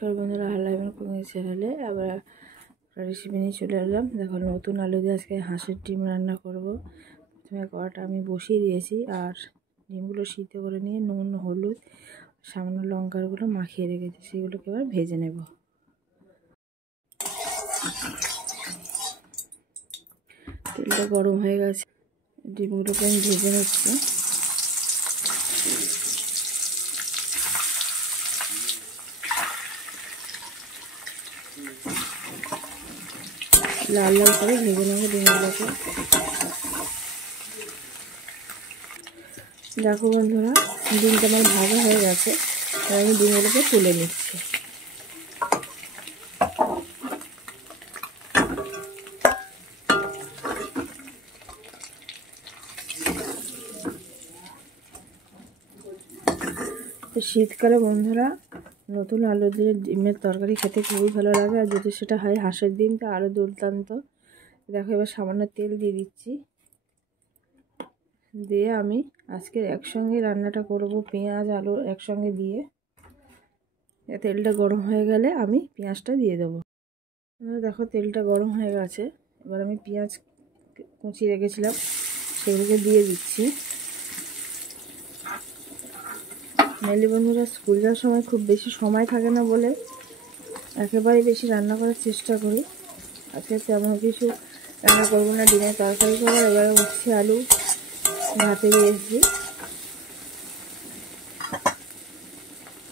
নমস্কার বন্ধুরা, হালাইমের কুকিং চ্যানেলে আবার রেসিপি নিয়ে চলে এলাম। দেখো, নতুন আলু দিয়ে আজকে হাঁসের ডিম রান্না করব। প্রথমে কড়াটা আমি বসিয়ে দিয়েছি আর ডিমগুলো সিদ্ধ করে নিয়ে নুন, হলুদ, সামান্য লঙ্কার গুঁড়ো মাখিয়ে রেখেছি, সেগুলোকে এবার ভেজে নেব। তেলটা গরম হয়ে গেছে, ডিমগুলোকে আমি ভেজে নিচ্ছি। লাল লাল করে ভেজে নেব ডিমগুলোকে। দেখো বন্ধুরা, ডিমটা আমার ভাজা হয়ে গেছে, আমি ডিমগুলোকে তুলে নিচ্ছি। শীতকালে বন্ধুরা নতুন আলু দিয়ে ডিমের তরকারি খেতে খুবই ভালো লাগে, আর যদি সেটা হয় হাঁসের ডিম তো আরও দুর্দান্ত। দেখো, এবার সামান্য তেল দিয়ে দিচ্ছি, দিয়ে আমি আজকে একসঙ্গে রান্নাটা করব, পেঁয়াজ আলু একসঙ্গে দিয়ে। তেলটা গরম হয়ে গেলে আমি পেঁয়াজটা দিয়ে দেবো। দেখো, তেলটা গরম হয়ে গেছে, এবার আমি পেঁয়াজ কুচিয়ে রেখেছিলাম সেগুলোকে দিয়ে দিচ্ছি। মেনলি বন্ধুরা স্কুল যাওয়ার সময় খুব বেশি সময় থাকে না বলে একেবারেই বেশি রান্না করার চেষ্টা করি। আজকে তেমন কিছু রান্না করবো না, ডিমের তরকারি করবো। এবারে হচ্ছে আলু ভাতে দিয়েছি।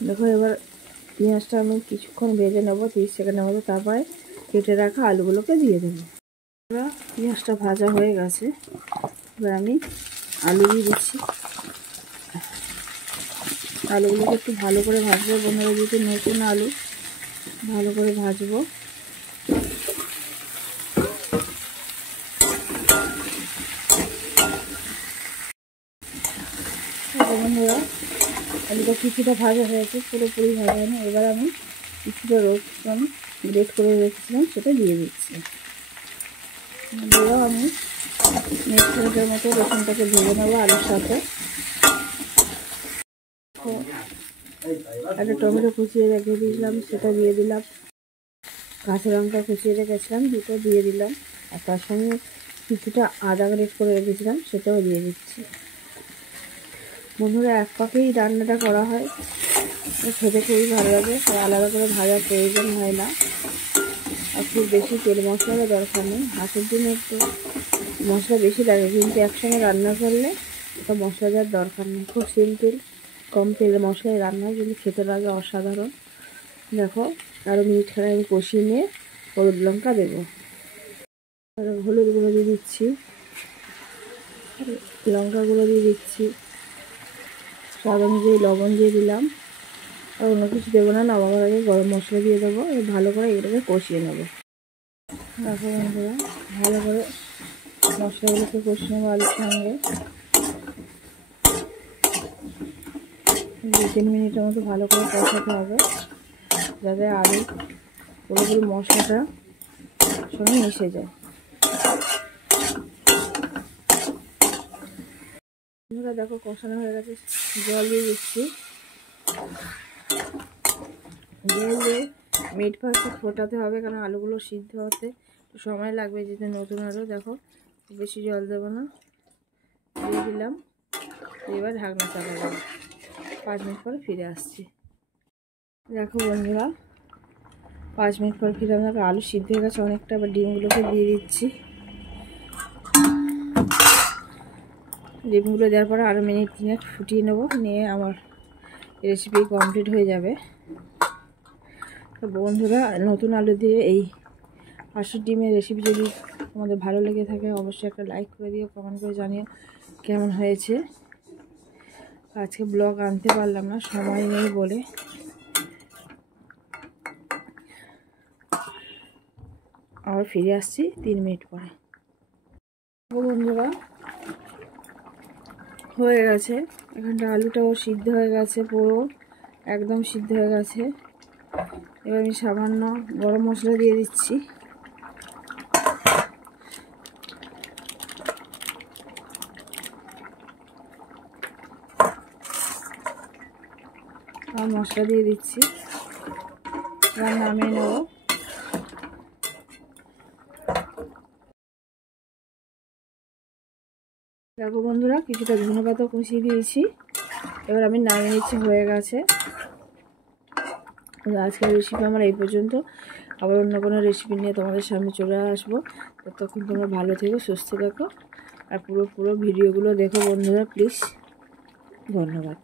দেখো, এবার পেঁয়াজটা আমি কিছুক্ষণ ভেজে নেবো, 30 সেকেন্ডের মতো, তারপরে কেটে রাখা আলুগুলোকে দিয়ে দেবো। পেঁয়াজটা ভাজা হয়ে গেছে, এবার আমি আলু দিয়ে দিচ্ছি। আলুগুলোকে একটু ভালো করে ভাজবো বন্ধুরা, যেহেতু নতুন আলু ভালো করে ভাজবো। বন্ধুরা, আলুটা কিছুটা ভাজা হয়েছে, পুরোপুরি ভাজা হয়নি। এবার আমি কিছুটা রসুন গ্রেট করে রেখেছিলাম সেটা দিয়ে দিচ্ছি। দিয়েও আমি মিনিটের মতো রসুনটাকে ভেজে নেবো আলুর সাথে। একটা টমেটো কুচিয়ে রেখে দিয়েছিলাম, সেটা দিয়ে দিলাম। কাঁচা লঙ্কা কুচিয়ে রেখেছিলাম, দুটো দিয়ে দিলাম। আর তার সঙ্গে কিছুটা আদা গ্রেট করে রেখেছিলাম, সেটাও দিয়ে দিচ্ছি। বন্ধুরা, এক পাকেই রান্নাটা করা হয়, খেতে খুবই ভালো লাগে, আলাদা করে ভাজার প্রয়োজন হয় না, আর খুব বেশি তেল মশলারও দরকার নেই। হাঁসের ডিমে একটু মশলা বেশি লাগে, কিন্তু একসঙ্গে রান্না করলে তো মশলা দেওয়ার দরকার নেই। খুব সিম্পল, কম তেল মশলায় রান্না, কিন্তু খেতে লাগে অসাধারণ। দেখো, আরও মিনিটখানে আমি কষিয়ে নিয়ে হলুদ লঙ্কা দেবো। আর হলুদ গুঁড়ো দিয়ে দিচ্ছি, লঙ্কা গুঁড়ো দিয়ে দিচ্ছি, স্বাদ অনুযায়ী লবণ দিয়ে দিলাম। আর অন্য কিছু দেবো না, নামাবার আগে গরম মশলা দিয়ে দেবো। ভালো করে এগুলোকে কষিয়ে নেবো। দেখো বন্ধুরা, ভালো করে মশলাগুলোকে কষিয়ে নেবো আলুর সঙ্গে। 2-3 মিনিটের মতো ভালো করে কষাতে হবে, যাতে আলু পুরোপুরি মশলাটা সঙ্গে মিশে যায়। বন্ধুরা দেখো, কষানো হয়ে গেছে, জল দিয়ে দিচ্ছি। জল দিয়ে মিট ফার্স্টে ফোটাতে হবে, কারণ আলুগুলো সিদ্ধ হতে সময় লাগবে, যেহেতু নতুন আলু। দেখো, বেশি জল দেবো না, দিয়ে দিলাম। এবার ঢাকনা চাপা দেবো, 5 মিনিট পরে ফিরে আসছি। দেখো বন্ধুরা, 5 মিনিট পর ফিরে আমাকে আলু সিদ্ধ হয়ে গেছে অনেকটা। এবার ডিমগুলোকে দিয়ে দিচ্ছি। ডিমগুলো দেওয়ার পরে আরও মিনিট 3 ফুটিয়ে নেবো, নিয়ে আমার রেসিপি কমপ্লিট হয়ে যাবে। তো বন্ধুরা, নতুন আলু দিয়ে এই হাঁসের ডিমের রেসিপি যদি তোমাদের ভালো লেগে থাকে, অবশ্যই একটা লাইক করে দিও, কমেন্ট করে জানিও কেমন হয়েছে। আজকে ব্লগ আনতে পারলাম না, সময় নেই বলে। আবার ফিরে আসছি 3 মিনিট পরে। বন্ধুরা, হয়ে গেছে, এখানটা আলুটাও সিদ্ধ হয়ে গেছে, পুরো একদম সিদ্ধ হয়ে গেছে। এবার আমি সামান্য গরম মশলা দিয়ে দিচ্ছি। আর মশলা দিয়ে দিচ্ছি। এবার নামিয়ে নেব। দেখো বন্ধুরা, কিছুটা ধনে পাতা কুচিয়ে দিয়েছি। এবার আমি নামিয়ে নিচ্ছি, হয়ে গেছে। আজকের রেসিপি আমার এই পর্যন্ত। আবার অন্য কোনো রেসিপি নিয়ে তোমাদের সামনে চলে আসবো। ততক্ষণ তোমরা ভালো থেকো, সুস্থ থেকো, আর পুরো ভিডিওগুলো দেখো বন্ধুরা, প্লিজ। ধন্যবাদ।